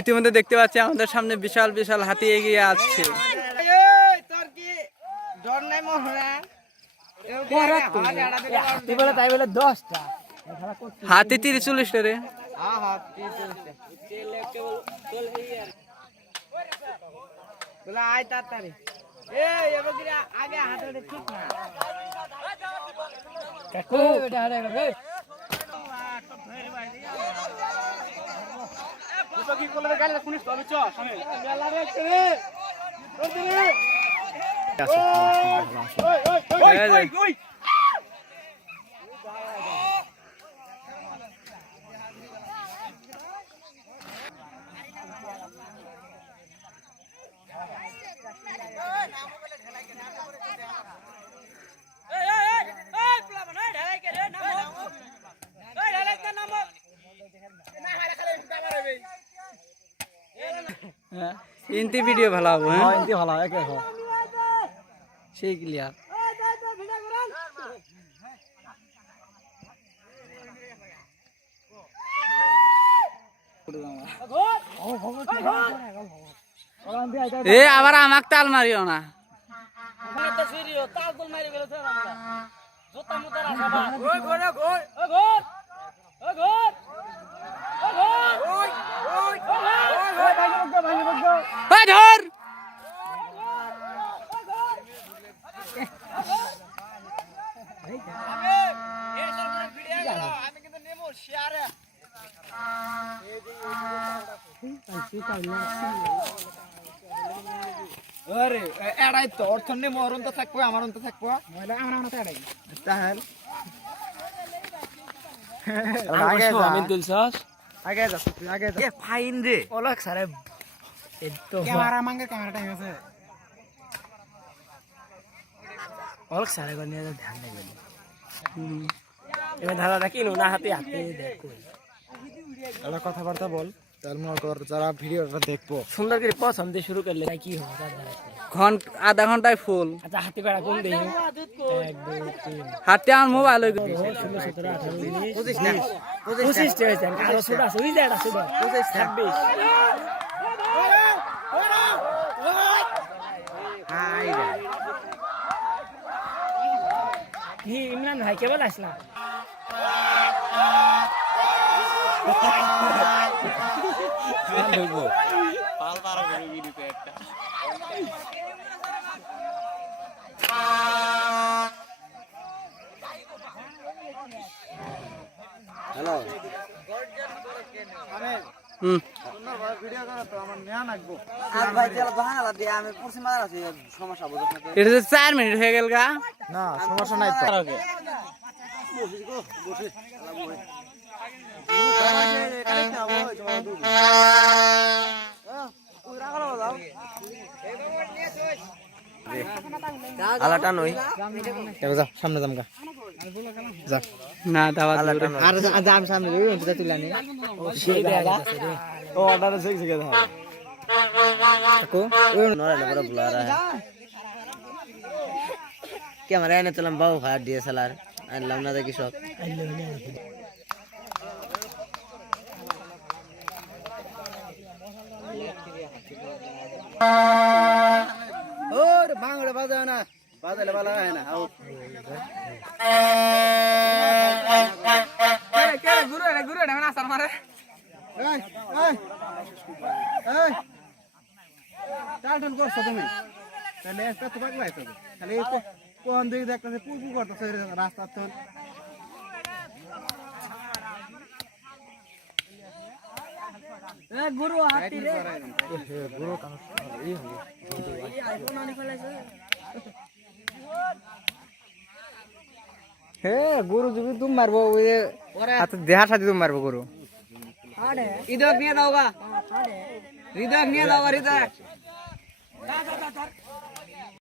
ইতিমধ্যে দেখতে পাচ্ছি আমাদের সামনে বিশাল বিশাল হাতি এগিয়ে আসছে। হাতি তিরিশ চল্লিশটা রে আয় তাড়াতাড়ি। এ এবার কি আগে হাতে ঠিক না কাকু এটা হারে রে এই যে। হ্যাঁ, ইনতি ভিডিও ভালো হবে হ্যাঁ? ইন্তি ভালো একে হো সেই ক্লিয়ার। এ আবার আমাক তাল মারিও না। তাল মারি গেল রাখা বা ওই ঘোর ঘোর ও ঘোর ও ঘোর ও ঘোর ওই ওই ওই ভাই বগো ভাই বগো ওই ধর আমি কিন্তু নেমো শেয়ারে আরে এড়াই তো অর্থ নেমো অরন্ত থাকব আমার অন্ত থাকব। নইলে আমার আমার এড়াই। তাহলে? আগে যা। আমি দিলছস আগে যা আগে যা। ফাইন রে। ওলক সারে। এতো ক্যামেরা মাঙ্গে ক্যামেরা টাইম আছে। ওলক সারে গনে ধ্যান দেবে এবার দাদা দেখি না হাতে হাতে দেখো। একটা কথাবার্তা বল। তার মনে কর যারা ভিডিওটা দেখব। সুন্দর করে পছন্দ শুরু করলে কি হবে ঘণ্টা আধা ঘন্টায় ফুল। আচ্ছা হাতে কোন হাতে আমার মোবাইল হয়ে গেছে। ষোলো সতেরো আঠারো উনিশ পঁচিশটা পঁচিশটা হয়েছে আরও ছোট আছে ওই যে ছোট। পঁচিশ ছাব্বিশ। ইমরান ভাই কেবল আসলা হুম। ভিডিও করা তো আমার নেওয়া লাগবো এটা তো চার মিনিট হয়ে গেল গা। না সমস্যা নাই তো। আলাটা নই। যা সামনে যাম গা। যা। না দাওয়াত দূরে। আর যা আমি সামনে ওই অন্তটা তুলে আনি। সেই দেখা। ও অর্ডার আছে শিখে দাও। থাকো ওই নড়ালে বড় ব্লার আছে ক্যামেরা এনে তোলাম বাবু ভাই ডিএসএলআর আনলাম না দেখি সব। বাংলা বাজায় না বাজালে ভালো হয় না আও কে কে গুরু রে গুরু রে না সার মারে। এই এই এই। টালটল করছ তুমি? তাহলে একটা তো বাগলাই তো। রাস্তা তো গুরু হাতি রে। গুরু কান এই আইফোন আনি ফেলাইছে হে গরু যদি তুমি মারবো ওই আচ্ছা দেহার সাথে তুমি মারবো গুরু। হৃদয় নিয়ে দাও গা। আড়ে হৃদয় নিয়ে দাও হৃদয়